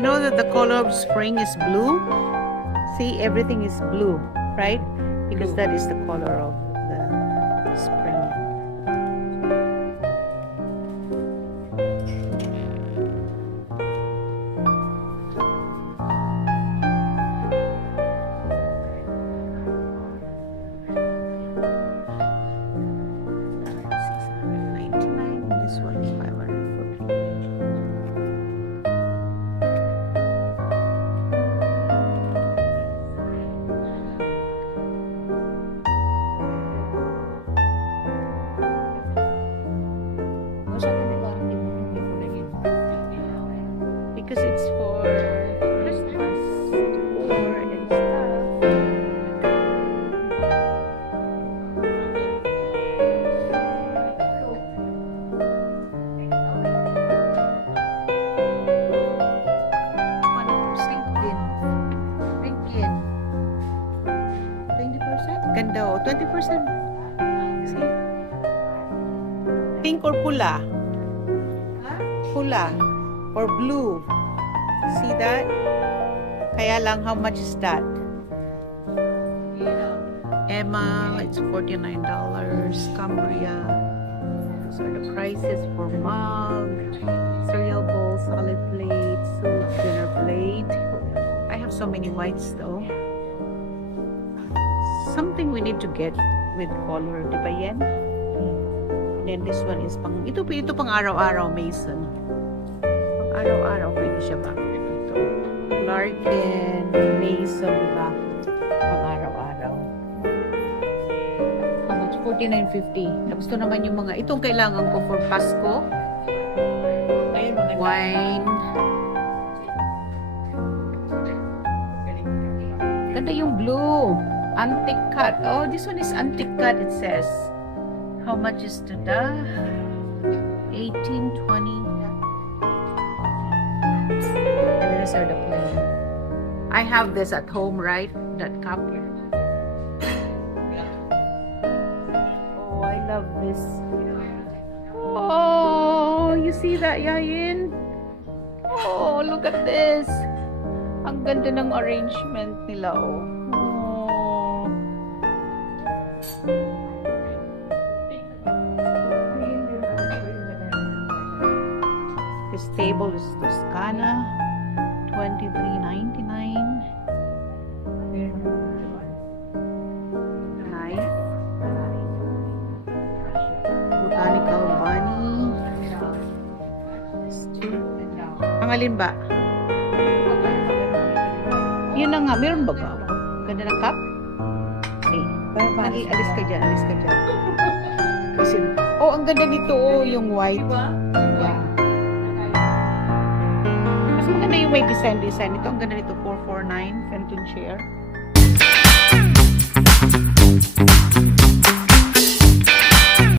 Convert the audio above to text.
you know that the color of spring is blue? See, everything is blue, right? Because that is the color of the spring. This one is 540. Because it's for Christmas decor and stuff. Ganda oh, 20%. See? Pink or pula? Pula or blue. See that? Kaya lang, how much is that? Emma, it's $49. Cambria. Those are the prices for mug, cereal bowl, solid plate, soup, dinner plate. I have so many whites though. Something we need to get with color, di ba yan? And then this one is pang, ito pang araw-araw, Mason. Pang araw-araw, pwede siya ba? Ito. Larkin, Mason, ba? Pang araw-araw. How much? $49.50. Gusto naman yung mga, itong kailangan ko for Pasko. Wine. Ganda yung blue. Antique cut. Oh, this one is antique cut, it says. How much is the 18, 20. And these are the plain. I have this at home, right? That cup. Oh, I love this. Oh, you see that, Yayin? Oh, look at this. Ang ganda ng arrangement nila, oh. This table is Toscana, $23.99. Knife, botanical bunny. Ang alin ba? Yun na nga, meron ba ba? Ganda ng cup? Alis ka dyan, alis ka dyan. Kasi, oh, ang ganda nito, oh, yung white. Yeah. Mas maganda yung may design. Ito, ang ganda nito, 449, Fenton chair.